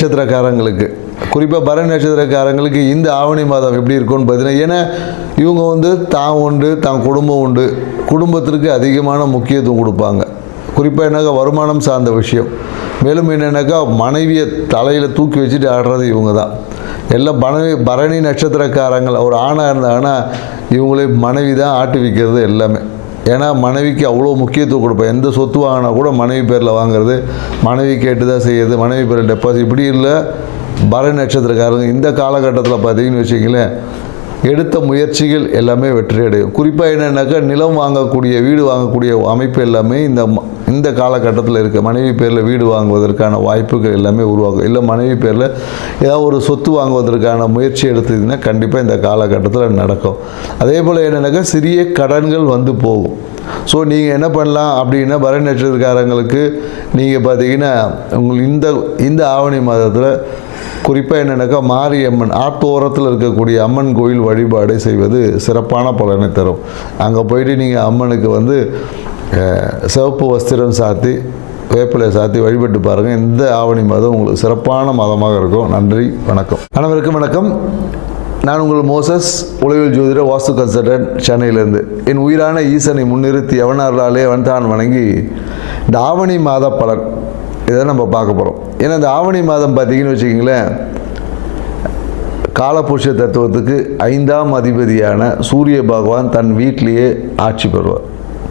நட்சத்திரக்காரங்களுக்கு குறிப்பாக பரணி நட்சத்திரக்காரங்களுக்கு இந்த ஆவணி மாதம் எப்படி இருக்கும்னு பார்த்தீங்கன்னா ஏன்னா இவங்க வந்து தான் உண்டு தான் குடும்பம் உண்டு குடும்பத்திற்கு அதிகமான முக்கியத்துவம் கொடுப்பாங்க குறிப்பாக என்னக்கா வருமானம் சார்ந்த விஷயம் மேலும் என்னென்னாக்கா மனைவியை தலையில் தூக்கி வச்சுட்டு ஆடுறது இவங்க தான் எல்லாம் பணவி பரணி நட்சத்திரக்காரங்கள் ஒரு ஆணாக இருந்தாங்கன்னா இவங்களே மனைவி தான் ஆட்டு வைக்கிறது எல்லாமே ஏன்னா மனைவிக்கு அவ்வளோ முக்கியத்துவம் கொடுப்பேன் எந்த சொத்து வாங்கினா கூட மனைவி பேரில் வாங்குறது மனைவி கேட்டு தான் செய்யறது மனைவி பேரில் டெபாசிட் இப்படி இல்லை பர நட்சத்திரக்காரங்க இந்த காலகட்டத்தில் பார்த்தீங்கன்னு வச்சிங்களேன் எடுத்த முயற்சிகள் எல்லாமே வெற்றி அடையும் குறிப்பாக என்னென்னாக்கா நிலம் வாங்கக்கூடிய வீடு வாங்கக்கூடிய அமைப்பு எல்லாமே இந்த இந்த காலகட்டத்தில் இருக்க மனைவி பேரில் வீடு வாங்குவதற்கான வாய்ப்புகள் எல்லாமே உருவாகும் இல்லை மனைவி பேரில் ஏதாவது ஒரு சொத்து வாங்குவதற்கான முயற்சி எடுத்ததுன்னா கண்டிப்பாக இந்த காலகட்டத்தில் நடக்கும் அதே போல் என்னென்னாக்கா சிறிய கடன்கள் வந்து போகும் ஸோ நீங்கள் என்ன பண்ணலாம் அப்படின்னா வர நட்சத்திரக்காரங்களுக்கு நீங்கள் பார்த்தீங்கன்னா உங்களுக்கு இந்த இந்த ஆவணி மாதத்தில் குறிப்பாக என்னென்னாக்கா மாரியம்மன் ஆத்தோரத்தில் இருக்கக்கூடிய அம்மன் கோயில் வழிபாடு செய்வது சிறப்பான பலனை தரும் அங்கே போயிட்டு நீங்கள் அம்மனுக்கு வந்து சிவப்பு வஸ்திரம் சாத்தி வேப்பிலை சாத்தி வழிபட்டு பாருங்கள் இந்த ஆவணி மாதம் உங்களுக்கு சிறப்பான மதமாக இருக்கும் நன்றி வணக்கம் அனைவருக்கும் வணக்கம் நான் உங்கள் மோசஸ் உளவில் ஜோதிட வாஸ்து கன்சல்டன்ட் சென்னையிலேருந்து என் உயிரான ஈசனை முன்னிறுத்தி அவன் தான் வணங்கி இந்த ஆவணி மாத பலன் இதை நம்ம பார்க்க போகிறோம் ஏன்னா இந்த ஆவணி மாதம் பார்த்தீங்கன்னு வச்சுக்கிங்களேன் காலபுருஷ தத்துவத்துக்கு ஐந்தாம் அதிபதியான சூரிய பகவான் தன் வீட்டிலேயே ஆட்சி பெறுவார்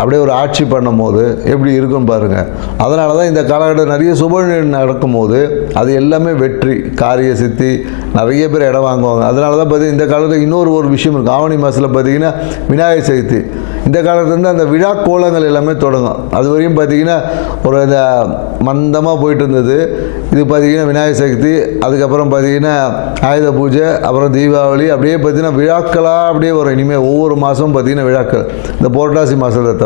அப்படியே ஒரு ஆட்சி பண்ணும் போது எப்படி இருக்கும் பாருங்கள் அதனால தான் இந்த காலகட்டம் நிறைய சுப நடக்கும்போது அது எல்லாமே வெற்றி காரிய சித்தி நிறைய பேர் இடம் வாங்குவாங்க அதனால தான் பார்த்தீங்கன்னா இந்த காலத்தில் இன்னொரு ஒரு விஷயம் இருக்குது ஆவணி மாதத்தில் பார்த்தீங்கன்னா விநாயகர் சதுர்த்தி இந்த காலத்துலேருந்து அந்த விழா கோலங்கள் எல்லாமே தொடங்கும் அது வரையும் பார்த்திங்கன்னா ஒரு இந்த மந்தமாக போயிட்டு இருந்தது இது பார்த்திங்கன்னா விநாயகர் சதுர்த்தி அதுக்கப்புறம் பார்த்திங்கன்னா ஆயுத பூஜை அப்புறம் தீபாவளி அப்படியே பார்த்திங்கன்னா விழாக்களாக அப்படியே வரும் இனிமேல் ஒவ்வொரு மாதமும் பார்த்திங்கன்னா விழாக்கள் இந்த புரட்டாசி மாதத்தை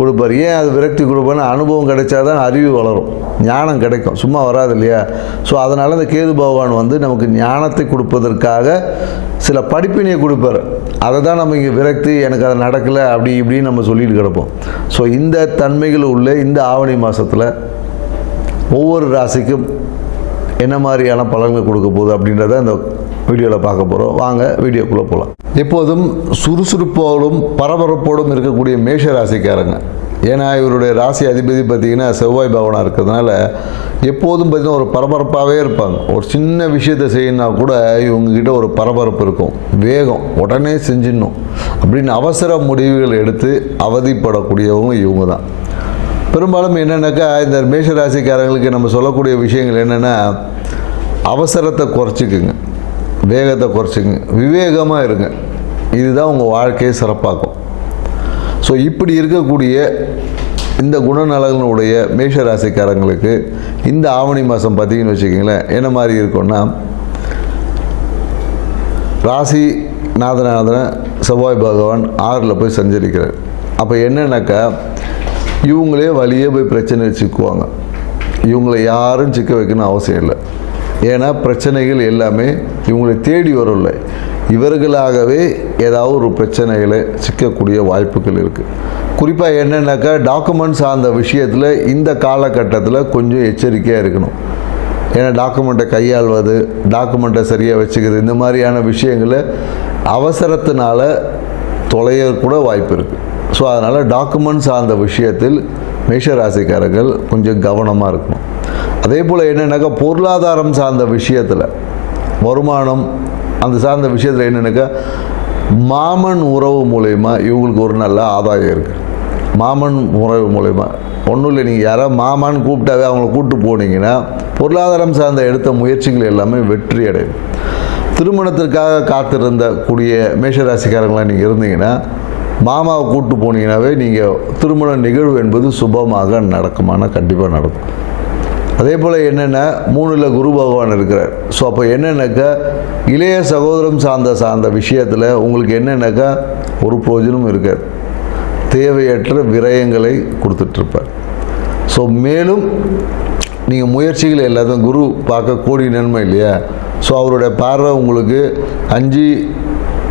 கொடுப்பார் ஏன் அது விரக்தி கொடுப்பான்னு அனுபவம் கிடைச்சா தான் அறிவு வளரும் ஞானம் கிடைக்கும் சும்மா வராது இல்லையா ஸோ அதனால் இந்த கேது பகவான் வந்து நமக்கு ஞானத்தை கொடுப்பதற்காக சில படிப்பினையை கொடுப்பார் அதை தான் நம்ம இங்கே விரக்தி எனக்கு அது நடக்கலை அப்படி இப்படின்னு நம்ம சொல்லிட்டு கிடப்போம் ஸோ இந்த தன்மைகள் உள்ள இந்த ஆவணி மாதத்தில் ஒவ்வொரு ராசிக்கும் என்ன மாதிரியான பலன்கள் கொடுக்க போகுது அப்படின்றத அந்த வீடியோவில் பார்க்க போகிறோம் வாங்க வீடியோக்குள்ளே போகலாம் எப்போதும் சுறுசுறுப்போடும் பரபரப்போடும் இருக்கக்கூடிய மேஷ ராசிக்காரங்க ஏன்னா இவருடைய ராசி அதிபதி பார்த்திங்கன்னா செவ்வாய் பவனாக இருக்கிறதுனால எப்போதும் பார்த்திங்கன்னா ஒரு பரபரப்பாகவே இருப்பாங்க ஒரு சின்ன விஷயத்தை செய்யணும்னா கூட இவங்ககிட்ட ஒரு பரபரப்பு இருக்கும் வேகம் உடனே செஞ்சிடணும் அப்படின்னு அவசர முடிவுகள் எடுத்து அவதிப்படக்கூடியவங்க இவங்க தான் பெரும்பாலும் என்னென்னாக்கா இந்த மேஷராசிக்காரங்களுக்கு நம்ம சொல்லக்கூடிய விஷயங்கள் என்னென்னா அவசரத்தை குறைச்சிக்குங்க வேகத்தை குறைச்சிக்குங்க விவேகமாக இருங்க இதுதான் உங்கள் வாழ்க்கையை சிறப்பாக்கும் ஸோ இப்படி இருக்கக்கூடிய இந்த குணநலங்களுடைய மேஷராசிக்காரங்களுக்கு இந்த ஆவணி மாதம் பார்த்திங்கன்னு வச்சுக்கிங்களேன் என்ன மாதிரி இருக்கும்னா ராசி நாதநாதன செவ்வாய் பகவான் ஆறில் போய் சஞ்சரிக்கிறார் அப்போ என்னென்னாக்கா இவங்களே வழியே போய் பிரச்சனை சிக்குவாங்க இவங்களை யாரும் சிக்க வைக்கணும் அவசியம் இல்லை ஏன்னா பிரச்சனைகள் எல்லாமே இவங்களை தேடி வரல இவர்களாகவே ஏதாவது ஒரு பிரச்சனைகளை சிக்கக்கூடிய வாய்ப்புகள் இருக்குது குறிப்பாக என்னென்னாக்கா டாக்குமெண்ட்ஸ் சார்ந்த விஷயத்தில் இந்த காலகட்டத்தில் கொஞ்சம் எச்சரிக்கையாக இருக்கணும் ஏன்னா டாக்குமெண்ட்டை கையாள்வது டாக்குமெண்ட்டை சரியாக வச்சுக்கிறது இந்த மாதிரியான விஷயங்களை அவசரத்தினால தொலைய கூட வாய்ப்பு இருக்குது ஸோ அதனால் டாக்குமெண்ட்ஸ் சார்ந்த விஷயத்தில் மேஷராசிக்காரர்கள் கொஞ்சம் கவனமாக இருக்கணும் அதே போல் என்னென்னாக்கா பொருளாதாரம் சார்ந்த விஷயத்தில் வருமானம் அந்த சார்ந்த விஷயத்தில் என்னென்னாக்கா மாமன் உறவு மூலயமா இவங்களுக்கு ஒரு நல்ல ஆதாயம் இருக்குது மாமன் உறவு மூலயமா ஒன்றும் இல்லை நீங்கள் யாராவது மாமான்னு கூப்பிட்டாவே அவங்கள கூப்பிட்டு போனீங்கன்னா பொருளாதாரம் சார்ந்த எடுத்த முயற்சிகள் எல்லாமே வெற்றி அடையும் திருமணத்திற்காக காத்திருந்த கூடிய மேஷராசிக்காரங்களாக நீங்கள் இருந்தீங்கன்னா மாமாவை கூப்பிட்டு போனீங்கன்னாவே நீங்கள் திருமண நிகழ்வு என்பது சுபமாக நடக்குமானால் கண்டிப்பாக நடக்கும் அதே போல் என்னென்ன மூணில் குரு பகவான் இருக்கிறார் ஸோ அப்போ என்னென்னாக்கா இளைய சகோதரம் சார்ந்த சார்ந்த விஷயத்தில் உங்களுக்கு என்னென்னாக்கா ஒரு புரோஜனம் இருக்காது தேவையற்ற விரயங்களை கொடுத்துட்ருப்பார் ஸோ மேலும் நீங்கள் முயற்சிகள் எல்லாத்தையும் குரு பார்க்க கூடிய நன்மை இல்லையா ஸோ அவருடைய பார்வை உங்களுக்கு அஞ்சு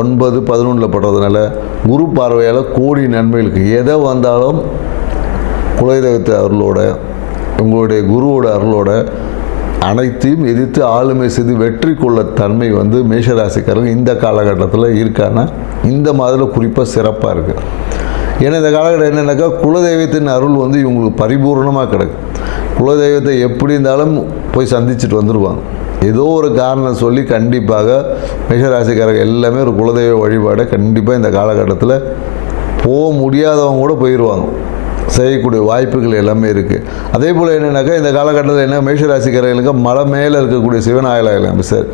ஒன்பது பதினொன்றில் படுறதுனால குரு பார்வையால் கோடி நன்மைகளுக்கு எதை வந்தாலும் குலதெய்வத்து அருளோட உங்களுடைய குருவோட அருளோட அனைத்தையும் எதிர்த்து ஆளுமை செய்து வெற்றி கொள்ள தன்மை வந்து மேஷராசிக்காரங்க இந்த காலகட்டத்தில் இருக்கான்னா இந்த மாதிரி குறிப்பாக சிறப்பாக இருக்குது ஏன்னா இந்த காலகட்டம் என்னென்னாக்கா குலதெய்வத்தின் அருள் வந்து இவங்களுக்கு பரிபூர்ணமாக கிடைக்கும் குலதெய்வத்தை எப்படி இருந்தாலும் போய் சந்திச்சுட்டு வந்துடுவாங்க ஏதோ ஒரு காரணம் சொல்லி கண்டிப்பாக மேஷராசிக்காரர்கள் எல்லாமே ஒரு குலதெய்வ வழிபாடை கண்டிப்பாக இந்த காலகட்டத்தில் போக முடியாதவங்க கூட போயிடுவாங்க செய்யக்கூடிய வாய்ப்புகள் எல்லாமே இருக்குது அதே போல் என்னென்னாக்கா இந்த காலகட்டத்தில் என்ன மேஷராசிக்காரர்களுக்கு மலை மேலே இருக்கக்கூடிய சிவன் ஆயிலாயிலாம் சார்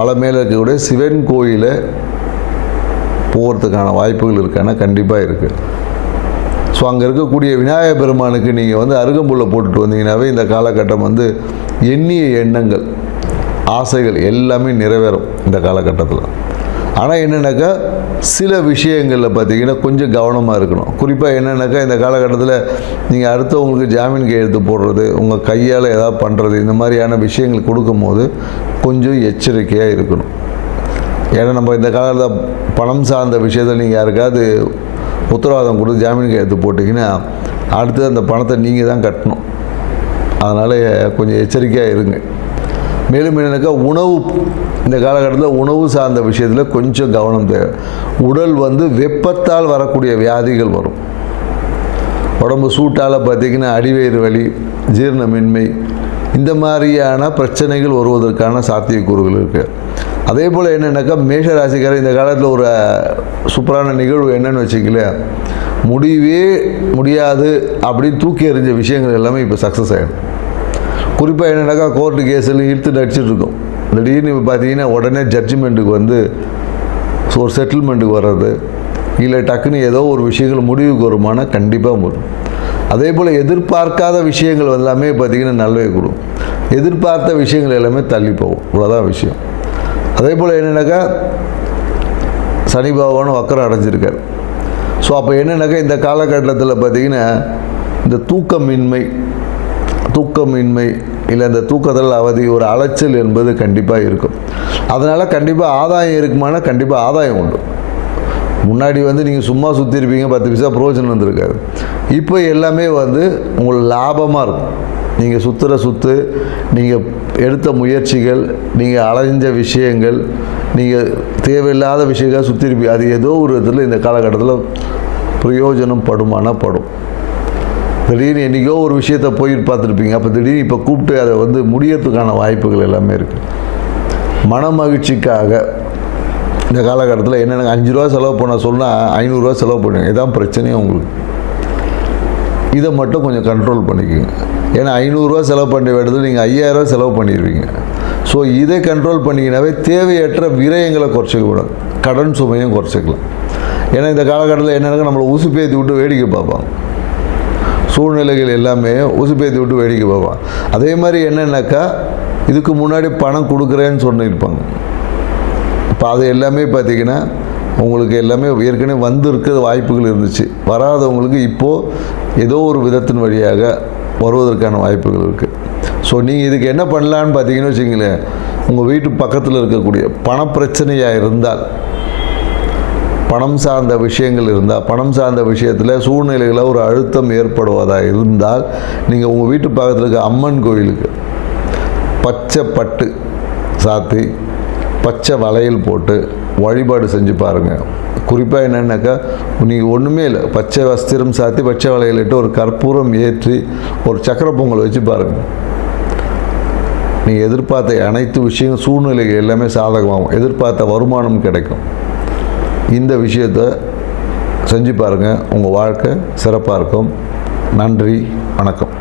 மலை மேலே இருக்கக்கூடிய சிவன் கோயிலை போகிறதுக்கான வாய்ப்புகள் இருக்கான கண்டிப்பாக இருக்குது ஸோ அங்கே இருக்கக்கூடிய விநாயக பெருமானுக்கு நீங்கள் வந்து அருகம்புல்லை போட்டுட்டு வந்தீங்கனாவே இந்த காலகட்டம் வந்து எண்ணிய எண்ணங்கள் ஆசைகள் எல்லாமே நிறைவேறும் இந்த காலகட்டத்தில் ஆனால் என்னென்னாக்கா சில விஷயங்களில் பார்த்தீங்கன்னா கொஞ்சம் கவனமாக இருக்கணும் குறிப்பாக என்னென்னாக்கா இந்த காலகட்டத்தில் நீங்கள் அடுத்தவங்களுக்கு ஜாமீன் கையெழுத்து போடுறது உங்கள் கையால் ஏதாவது பண்ணுறது இந்த மாதிரியான விஷயங்கள் கொடுக்கும்போது கொஞ்சம் எச்சரிக்கையாக இருக்கணும் ஏன்னா நம்ம இந்த காலத்தில் பணம் சார்ந்த விஷயத்தில் நீங்கள் யாருக்காவது உத்தரவாதம் கொடுத்து ஜாமீன் கையெழுத்து போட்டிங்கன்னா அடுத்து அந்த பணத்தை நீங்கள் தான் கட்டணும் அதனால் கொஞ்சம் எச்சரிக்கையாக இருங்க மேலும் என்னென்னாக்கா உணவு இந்த காலகட்டத்தில் உணவு சார்ந்த விஷயத்தில் கொஞ்சம் கவனம் தேவை உடல் வந்து வெப்பத்தால் வரக்கூடிய வியாதிகள் வரும் உடம்பு சூட்டால் பார்த்திங்கன்னா அடிவயிறு வலி ஜீரணமின்மை இந்த மாதிரியான பிரச்சனைகள் வருவதற்கான சாத்தியக்கூறுகள் இருக்குது அதே போல் என்னென்னாக்கா மேஷ ராசிக்காரர் இந்த காலத்தில் ஒரு சூப்பரான நிகழ்வு என்னென்னு வச்சுக்கலையே முடியவே முடியாது அப்படின்னு தூக்கி எறிஞ்ச விஷயங்கள் எல்லாமே இப்போ சக்ஸஸ் ஆகிடும் குறிப்பாக என்னென்னாக்கா கோர்ட்டு கேஸில் இழுத்து நடிச்சிட்டு இருக்கும் திடீர்னு இப்போ பார்த்தீங்கன்னா உடனே ஜட்ஜ்மெண்ட்டுக்கு வந்து ஒரு செட்டில்மெண்ட்டுக்கு வர்றது இல்லை டக்குன்னு ஏதோ ஒரு விஷயங்கள் முடிவுக்கு வருமானா கண்டிப்பாக வரும் அதே போல் எதிர்பார்க்காத விஷயங்கள் எல்லாமே பார்த்திங்கன்னா நல்லவே கொடுக்கும் எதிர்பார்த்த விஷயங்கள் எல்லாமே தள்ளி போகும் இவ்வளோதான் விஷயம் அதே போல் என்னென்னாக்கா சனி பகவானும் வக்கரம் அடைஞ்சிருக்கார் ஸோ அப்போ என்னென்னாக்கா இந்த காலகட்டத்தில் பார்த்திங்கன்னா இந்த தூக்கமின்மை தூக்கமின்மை இல்லை இந்த தூக்கத்தில் அவதி ஒரு அலைச்சல் என்பது கண்டிப்பாக இருக்கும் அதனால் கண்டிப்பாக ஆதாயம் இருக்குமானால் கண்டிப்பாக ஆதாயம் உண்டு முன்னாடி வந்து நீங்கள் சும்மா சுற்றி இருப்பீங்க பத்து பைசா பிரோஜனம் வந்திருக்காரு இப்போ எல்லாமே வந்து உங்களுக்கு லாபமாக இருக்கும் நீங்கள் சுற்றுற சுற்று நீங்கள் எடுத்த முயற்சிகள் நீங்கள் அலைஞ்ச விஷயங்கள் நீங்கள் தேவையில்லாத விஷயங்கள் சுற்றிருப்பீங்க அது ஏதோ ஒரு விதத்தில் இந்த காலகட்டத்தில் பிரயோஜனம் படுமானா படும் திடீர்னு என்றைக்கோ ஒரு விஷயத்தை போயிட்டு பார்த்துருப்பீங்க அப்போ திடீர்னு இப்போ கூப்பிட்டு அதை வந்து முடியறதுக்கான வாய்ப்புகள் எல்லாமே இருக்குது மன மகிழ்ச்சிக்காக இந்த காலகட்டத்தில் என்னென்ன அஞ்சு ரூபா செலவு பண்ண சொன்னால் ஐநூறுரூவா செலவு பண்ணுவேன் இதான் பிரச்சனையும் உங்களுக்கு இதை மட்டும் கொஞ்சம் கண்ட்ரோல் பண்ணிக்கோங்க ஏன்னா ஐநூறுரூவா செலவு பண்ணுற இடத்துல நீங்கள் ஐயாயிரரூவா செலவு பண்ணிடுவீங்க ஸோ இதை கண்ட்ரோல் பண்ணிக்கினாவே தேவையற்ற விரயங்களை குறைச்சிக்கூடாது கடன் சுமையும் குறைச்சிக்கலாம் ஏன்னா இந்த காலகட்டத்தில் என்னென்னா நம்மளை பேத்தி விட்டு வேடிக்கை பார்ப்போம் சூழ்நிலைகள் எல்லாமே பேத்தி விட்டு வேடிக்கை பார்ப்போம் அதே மாதிரி என்னென்னாக்கா இதுக்கு முன்னாடி பணம் கொடுக்குறேன்னு சொல்லியிருப்பாங்க இப்போ அது எல்லாமே பார்த்திங்கன்னா உங்களுக்கு எல்லாமே ஏற்கனவே வந்திருக்கிற வாய்ப்புகள் இருந்துச்சு வராதவங்களுக்கு இப்போது ஏதோ ஒரு விதத்தின் வழியாக வருவதற்கான வாய்ப்புகள் இருக்குது ஸோ நீங்கள் இதுக்கு என்ன பண்ணலான்னு பார்த்தீங்கன்னு வச்சிங்களேன் உங்கள் வீட்டு பக்கத்தில் இருக்கக்கூடிய பணப்பிரச்சனையாக இருந்தால் பணம் சார்ந்த விஷயங்கள் இருந்தால் பணம் சார்ந்த விஷயத்தில் சூழ்நிலைகளில் ஒரு அழுத்தம் ஏற்படுவதாக இருந்தால் நீங்கள் உங்கள் வீட்டு பக்கத்தில் இருக்க அம்மன் கோயிலுக்கு பச்சை பட்டு சாத்தி பச்சை வளையல் போட்டு வழிபாடு செஞ்சு பாருங்கள் குறிப்பாக என்னென்னாக்கா நீங்கள் ஒன்றுமே இல்லை பச்சை வஸ்திரம் சாத்தி பச்சை வளையலிட்டு ஒரு கற்பூரம் ஏற்றி ஒரு சக்கர பொங்கல் வச்சு பாருங்கள் நீங்கள் எதிர்பார்த்த அனைத்து விஷயம் சூழ்நிலைகள் எல்லாமே சாதகமாகும் எதிர்பார்த்த வருமானம் கிடைக்கும் இந்த விஷயத்தை செஞ்சு பாருங்கள் உங்கள் வாழ்க்கை சிறப்பாக இருக்கும் நன்றி வணக்கம்